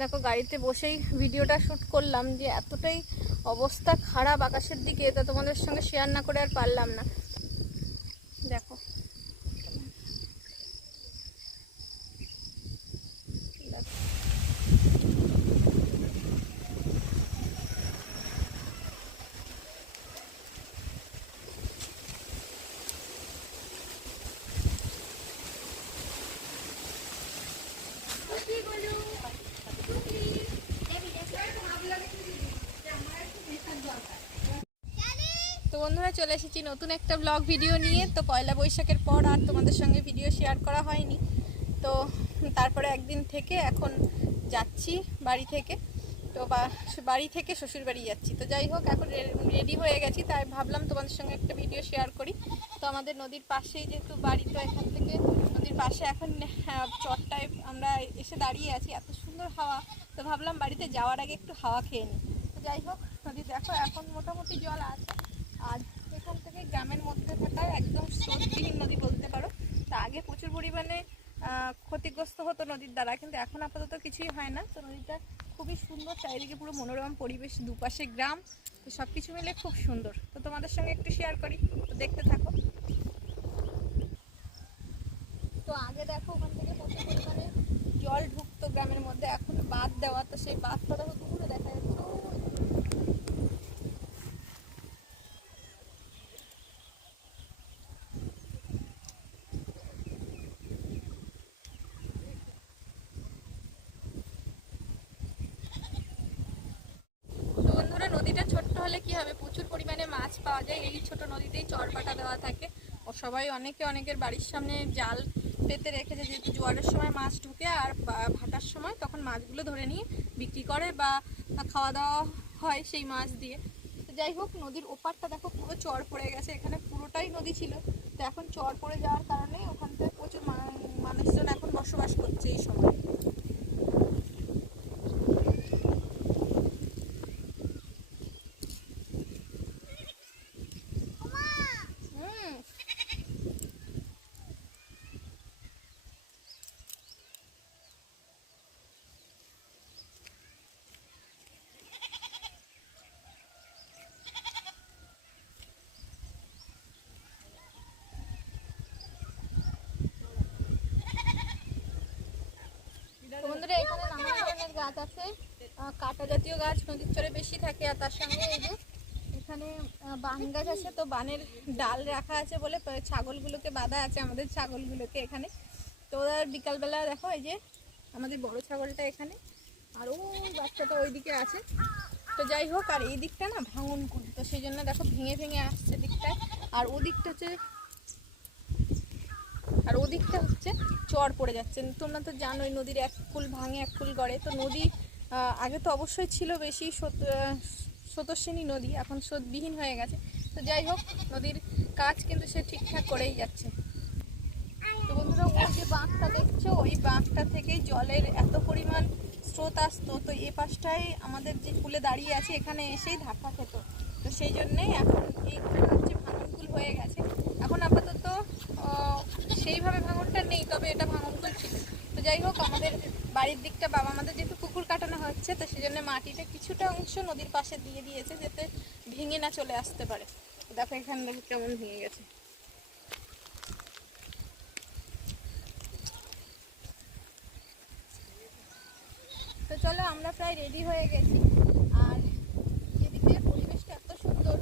দেখো, গাড়িতে বসেই ভিডিওটা শ্যুট করলাম যে এতটাই অবস্থা খারাপ আকাশের দিকে, তা তোমাদের সঙ্গে শেয়ার না করে আর পারলাম না। দেখো দেখো। তো বন্ধুরা চলে এসেছি নতুন একটা ব্লগ ভিডিও নিয়ে। তো পয়লা বৈশাখের পর আর তোমাদের সঙ্গে ভিডিও শেয়ার করা হয়নি। তো তারপরে একদিন থেকে এখন যাচ্ছি বাড়ি থেকে। তো বাড়ি থেকে শ্বশুর বাড়ি যাচ্ছি। তো যাই হোক, এখন রেডি হয়ে গেছি, তাই ভাবলাম তোমাদের সঙ্গে একটা ভিডিও শেয়ার করি। তো আমাদের নদীর পাশেই যেহেতু বাড়ি, তো এখান থেকে নদীর পাশে এখন চটটায় আমরা এসে দাঁড়িয়ে আছি, এত সুন্দর হাওয়া। তো ভাবলাম বাড়িতে যাওয়ার আগে একটু হাওয়া খেয়ে নিই। তো যাই হোক, নদী দেখো, এখন মোটামুটি জল আছে। আর এখান থেকে গ্রামের মধ্যে থাকায় একদম স্রোতবিহীন নদী বলতে পারো। তা আগে প্রচুর পরিমাণে ক্ষতিগ্রস্ত হতো নদীর দ্বারা, কিন্তু এখন আপাতত কিছুই হয় না। তো নদীটা খুবই সুন্দর, চারিদিকে পুরো মনোরম পরিবেশ, দুপাশে গ্রাম, তো সব কিছু মিলে খুব সুন্দর। তো তোমাদের সঙ্গে একটু শেয়ার করি, তো দেখতে থাকো। তো আগে দেখো, ওখান থেকে প্রচুর পরিমাণে জল ঢুকতো গ্রামের মধ্যে, এখন বাঁধ দেওয়া, তো সেই বাঁধটা দেখো দূরে দেখা যাচ্ছে ওই তো বন্ধুরা নদীটা ছোট্ট হলে কি হবে প্রচুর পরিমাণে মাছ পাওয়া যায় এই ছোট নদীতেই চরপাটা দেওয়া থাকে ও সবাই অনেকে অনেকের বাড়ির সামনে জাল পেতে রেখেছে, যেহেতু জোয়ারের সময় মাছ ঢুকে আর ভাটার সময় তখন মাছগুলো ধরে নিয়ে বিক্রি করে বা খাওয়া দাওয়া হয় সেই মাছ দিয়ে। তো যাই হোক, নদীর ওপারটা দেখো পুরো চর পড়ে গেছে, এখানে পুরোটাই নদী ছিল। তো এখন চর পড়ে যাওয়ার কারণে ওখান থেকে প্রচুর মানুষজন এখন বসবাস করছে এই সময় হুম তো বন্ধুরা, এখানে নানা ধরনের গাছ আছে। কাঁটা জাতীয় গাছ, নদীর চরে বেশি থাকে, আর তার সঙ্গে এই এখানে বান গাছ আছে। তো বানের ডাল রাখা আছে বলে ছাগলগুলোকে বাঁধা আছে আমাদের ছাগলগুলোকে এখানে। তো ওরা বিকালবেলা দেখো, এই যে আমাদের বড় ছাগলটা এখানে, আর ওই বাচ্চাটা ওইদিকে আছে। তো যাই হোক, আর এই দিকটা না ভাঙন কুল তো সেই জন্য দেখো, ভেঙে ভেঙে আসছে দিকটায় আর ওদিকটা হচ্ছে আর ওদিকটা হচ্ছে চর পড়ে যাচ্ছে। তোমরা তো জানোই নদীর এক কুল ভাঙে, এক কুল গড়ে। তো নদী আগে তো অবশ্যই ছিল বেশি স্রোতস্বিনী নদী, এখন স্রোতবিহীন হয়ে গেছে। তো যাই হোক, নদীর কাজ কিন্তু সে ঠিকঠাক করেই যাচ্ছে। তো বন্ধুরা, ওই যে বাঁকটা দেখছ, ওই বাঁকটা থেকেই জলের এত পরিমাণ স্রোত আসতো। তো এই পাশটায় আমাদের যে কুলে দাঁড়িয়ে আছে, এখানে এসেই ধাক্কা খেত। তো সেই জন্যেই এখন এইখানে হচ্ছে ভাঙনকুল হয়ে গেছে। এখন আপাতত সেইভাবে ভাঙনটা নেই, তবে এটা ভাঙনকুল ছিল। তো যাই হোক, আমাদের বাড়ির দিকটা বাবা আমাদের যেহেতু পুকুর কাটানো হচ্ছে, তো সেই জন্য মাটিটা কিছুটা অংশ নদীর পাশে দিয়ে দিয়েছে যাতে ভেঙে না চলে আসতে পারে। দেখো এখানে দেখো কেমন ভেঙে গেছে। তো চলো, আমরা প্রায় রেডি হয়ে গেছি আর এদিকে পরিবেশটা এত সুন্দর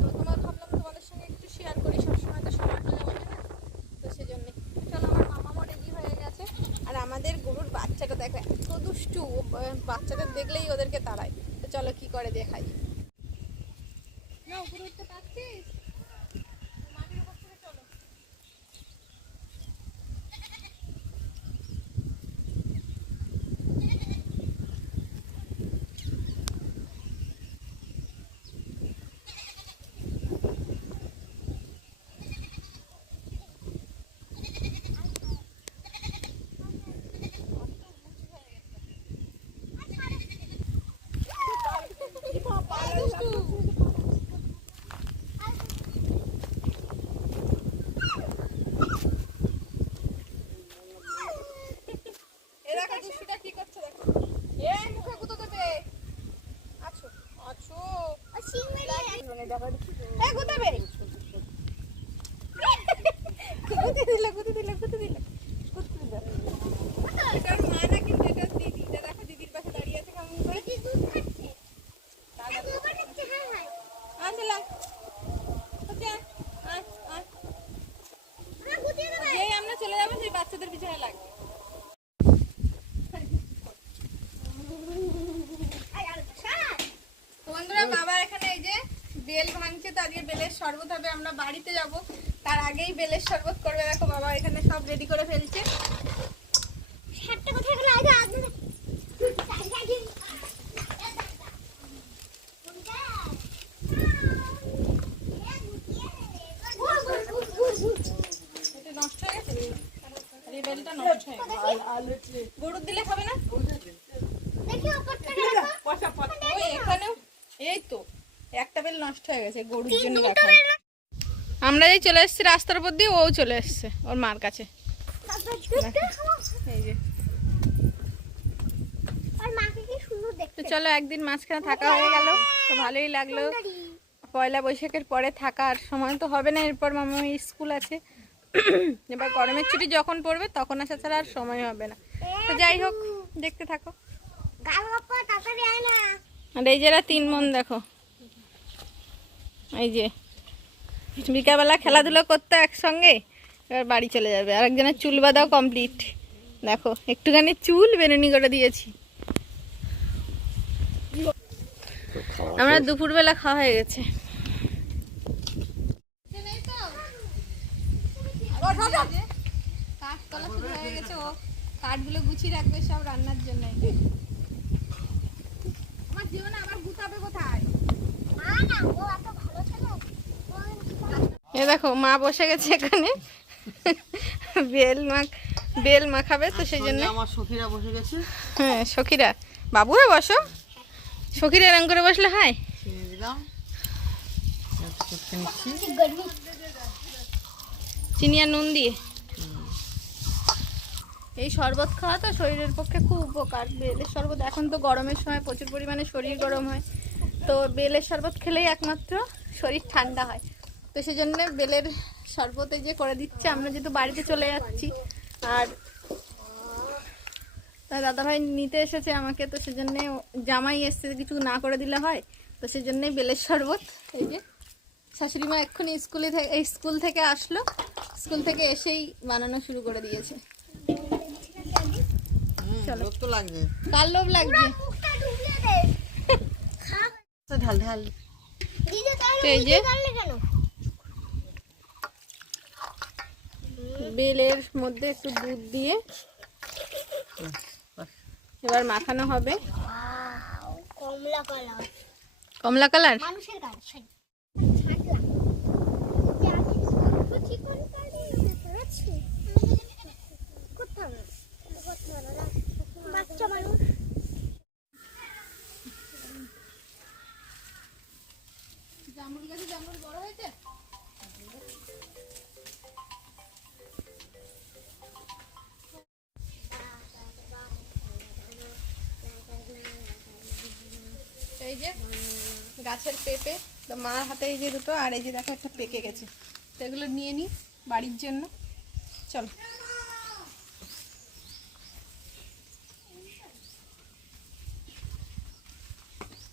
তো তোমার ভাবলাম তোমাদের সঙ্গে একটু শেয়ার করি সবসময় তো সময় হলে ওঠে না তো সেজন্য চলো আমার মামাও রেডি হয়ে গেছে আর আমাদের গরুর বাচ্চাটা দেখো এত দুষ্টু বাচ্চাদের দেখলেই ওদেরকে তাড়ায়। চলো কি করে দেখাই। না উঠতে পারছিস? চলে যাবে সেই বাচ্চাদের পিছনে লাগবে। বন্ধুরা বাবা এখানে এই যে বেল ভাঙছে তো আজকে বেলের শরবত হবে। আমরা বাড়িতে যাব। তার আগেই বেলের শরবত করবে। দেখো বাবা এখানে সব রেডি করে ফেলছে। গেছে গরুর জন্য রাখা আমরা এই চলে এসেছি রাস্তার উপর দিয়ে ও চলে এসেছে ওর মার কাছে। এই যে। চলো একদিন মাঝখানে থাকা হয়ে গেল তো ভালোই লাগল। পয়লা বৈশাখের পরে থাকার সময় তো হবে না এরপর মামা স্কুল আছে। এবার গরমের ছুটি যখন পড়বে তখন আসা ছাড়া আর সময় হবে না। তো যাই হোক দেখতে থাকো। আর এই যে এরা তিন মন দেখো। এই যে বিকালবেলা খেলাধুলো করতো একসঙ্গে এবার বাড়ি চলে যাবে। আর একজনের চুল বাঁধাও কমপ্লিট দেখো একটুখানি চুল বেনুনি করে দিয়েছি। আমরা দুপুরবেলা খাওয়া হয়ে গেছে। কাঠতলা শুরু হয়ে গেছে ও কাঠগুলো গুছিয়ে রাখবে সব রান্নার জন্য। আমার জীবনে আবার গুতাবে কোথায়? না না ও এত এ দেখো মা বসে গেছে এখানে। বেল মাখ বেল মাখাবে তো সেই জন্য। আমার সখীরা বসে গেছে। হ্যাঁ সখীরা। বাবু হয়ে বসো। সখীরা এরম করে বসলে হয়? চিনি আর নুন দিয়ে? এই শরবত খাওয়া তো শরীরের পক্ষে খুব উপকার। বেলের শরবত এখন তো গরমের সময় প্রচুর পরিমাণে শরীর গরম হয়। তো বেলের শরবত খেলেই একমাত্র শরীর ঠান্ডা হয়। তো সেই জন্য বেলের শরবতে যে করে দিচ্ছে আমরা যেহেতু বাড়িতে চলে যাচ্ছি আর তাই দাদাভাই নিতে এসেছে আমাকে তো সেজন্য জামাই এসছে কিছু না করে দিলে হয় তো সেই জন্যই বেলের শরবত এই যে শাশুড়ি মা এক্ষুনি স্কুলে থেকে এই স্কুল থেকে আসলো স্কুল থেকে এসেই বানানো শুরু করে দিয়েছে। হুম, লোভ কার লাগছে তো ঢাল ঢাল তো এই যে বেলের মধ্যে একটু দুধ দিয়ে এবার মাখানো হবে কমলা কালার কমলা কালার মানুষের ছাই ছাটলাম যে আমি তো ঠিক করে পারি বুঝছি কোথাও না কোথাও না বাচ্চা মানুষ গাছে বড় হয়েছে? এই যে গাছের পেঁপে, তো মার হাতে এই যে দুটো, আর এই যে দেখো একটা পেকে গেছে। তো এগুলো নিয়ে নিই বাড়ির জন্য। চলো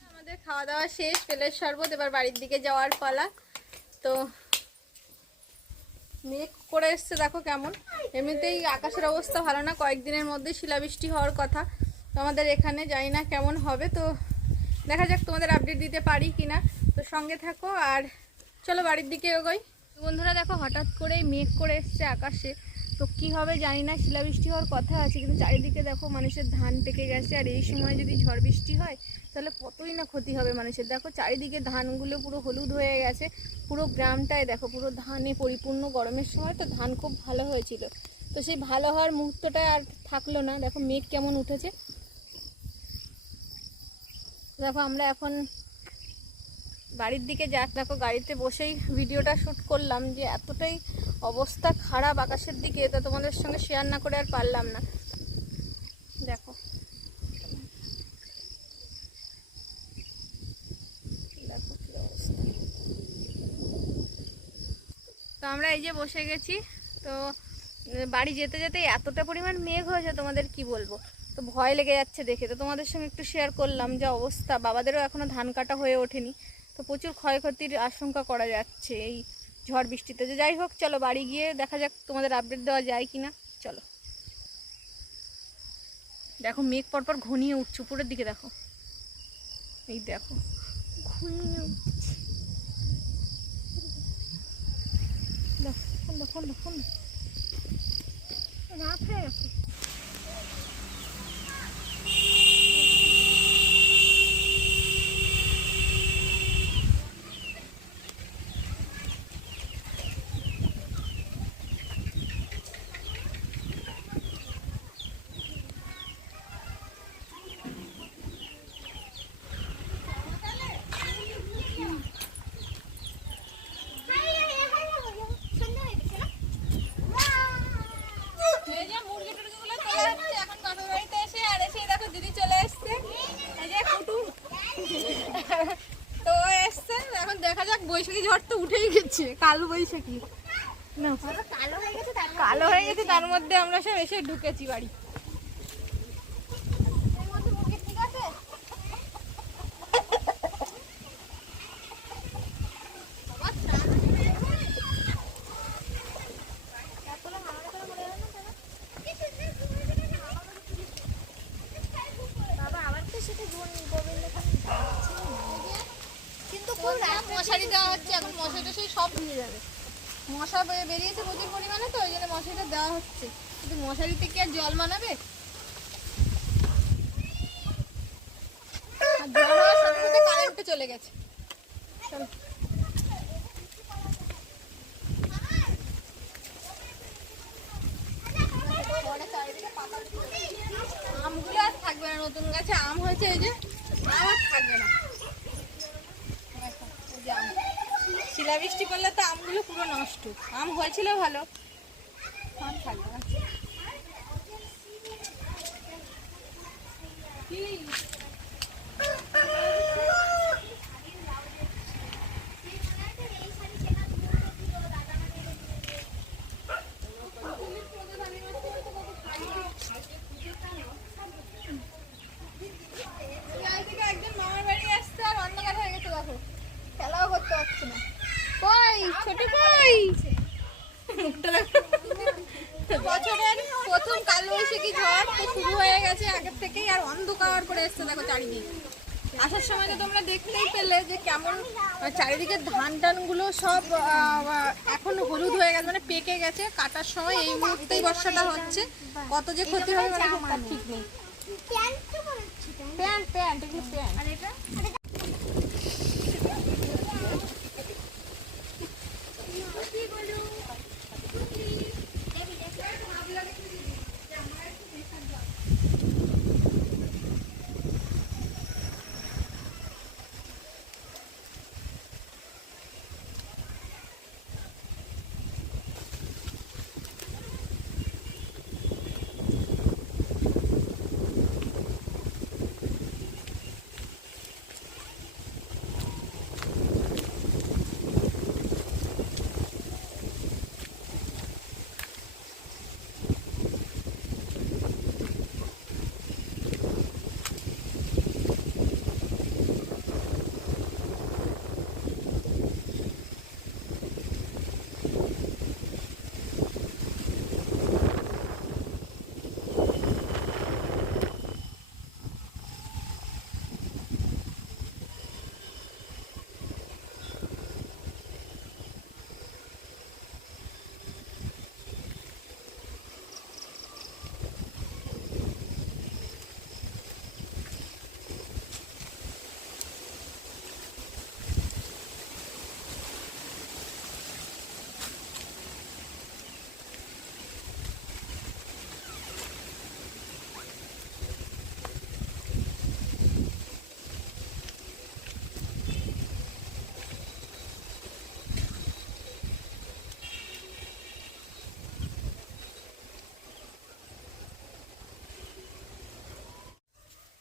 আমাদের খাওয়া দাওয়া শেষ, পেলের শরবত, এবার বাড়ির দিকে যাওয়ার পালা। তো মেঘ করে এসছে, দেখো কেমন। এমনিতেই আকাশের অবস্থা ভালো না, কয়েকদিনের মধ্যে শিলাবৃষ্টি হওয়ার কথা। তো আমাদের এখানে জানি না কেমন হবে, তো দেখা যাক তোমাদের আপডেট দিতে পারি কিনা। তো সঙ্গে থাকো, আর চলো বাড়ির দিকে এগোই। বন্ধুরা দেখো, হঠাৎ করে মেঘ করে এসছে আকাশে। তো কি হবে জানি না, শিলাবৃষ্টি হওয়ার কথা আছে, কিন্তু চারিদিকে দেখো মানুষের ধান পেকে গেছে, আর এই সময় যদি ঝড় বৃষ্টি হয়, তাহলে কতই না ক্ষতি হবে মানুষের। দেখো চারিদিকে ধানগুলো পুরো হলুদ হয়ে গেছে, পুরো গ্রামটায় দেখো, পুরো ধানে পরিপূর্ণ গরমের সময় তো ধান খুব ভালো হয়েছিল। তো সেই ভালো হওয়ার মুহূর্তটা আর থাকল না। দেখো মেঘ কেমন উঠেছে। দেখো আমরা এখন বাড়ির দিকে যাক। দেখো গাড়িতে বসেই ভিডিওটা শ্যুট করলাম যে এতটাই অবস্থা খারাপ, আকাশের দিকে, তা তোমাদের সঙ্গে শেয়ার না করে আর পারলাম না। দেখো। তো আমরা এই যে বসে গেছি, তো বাড়ি যেতে যেতে এতটা পরিমাণ মেঘ হয়েছে তোমাদের কি বলব? তো ভয় লেগে যাচ্ছে দেখে। তো তোমাদের সঙ্গে একটু শেয়ার করলাম যে অবস্থা। বাবাদেরও এখনও ধান কাটা হয়ে ওঠেনি। তো প্রচুর ক্ষয়ক্ষতির আশঙ্কা করা যাচ্ছে এই ঝড় বৃষ্টিতে। যে যাই হোক চলো বাড়ি গিয়ে দেখা যাক তোমাদের আপডেট দেওয়া যায় কি না চলো। দেখো মেঘ পরপর ঘনিয়ে উঠছে উপরের দিকে দেখো। এই দেখো। ঘনিয়ে উঠছে। দেখো দেখো দেখো রাত হয়ে গেছে। কালো বৈশাখী। কালো হয়ে গেছে তার মধ্যে আমরা সব এসে ঢুকেছি বাড়ি মধ্যে মুরগি ঠিক আছে বাবা আবার তো সেটা গোবিন্দ কিন্তু খুব রাত মশারি দেওয়া হচ্ছে এখন মশারিটা সেই সব নিয়ে যাবে মশা বেরিয়েছে প্রচুর পরিমাণে তো, ওই জন্য মশারিটা দেওয়া হচ্ছে। কিন্তু মশারিতে কি আর জল মানাবে? সাথে চলে গেছে। আমগুলো আর থাকবে না, নতুন গাছে আম হয়েছে এই যে, আম আর থাকবে না দেখো, এই যে আম। শিলাবৃষ্টি করলে তো আমগুলো পুরো নষ্ট। আম হয়েছিল ভালো। আম থাকবে না কি? শিলাই থেকে একজন মামার বাড়ি আসছে আর অন্ধকার হয়ে গেছে দেখো খেলাও করতে পারছে না কই ছোট কই মুখটা দেখো। বছরের প্রথম কালবৈশাখী ঝড় তো শুরু হয়ে গেছে আগের থেকেই আর অন্ধকার করে এসছে দেখো চারিদিক। আসার সময় তো তোমরা দেখতেই পেলে যে কেমন চারিদিকে ধান টানগুলো সব এখন হলুদ হয়ে গেছে মানে পেকে গেছে। কাটার সময় এই মুহূর্তেই বর্ষাটা হচ্ছে। কত যে ক্ষতি হবে মানে ঠিক নেই প্যান্ট মনে প্যান্ট প্যান্ট প্যান্ট এগুলো প্যান্ট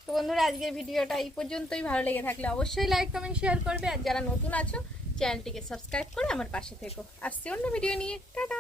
তো বন্ধুরা, আজকের ভিডিওটা এই পর্যন্তই। ভালো লেগে থাকলে অবশ্যই লাইক কমেন্ট শেয়ার করবে। আর যারা নতুন আছো চ্যানেলটিকে সাবস্ক্রাইব করে আমার পাশে থেকো। আসছি অন্য ভিডিও নিয়ে। টাটা!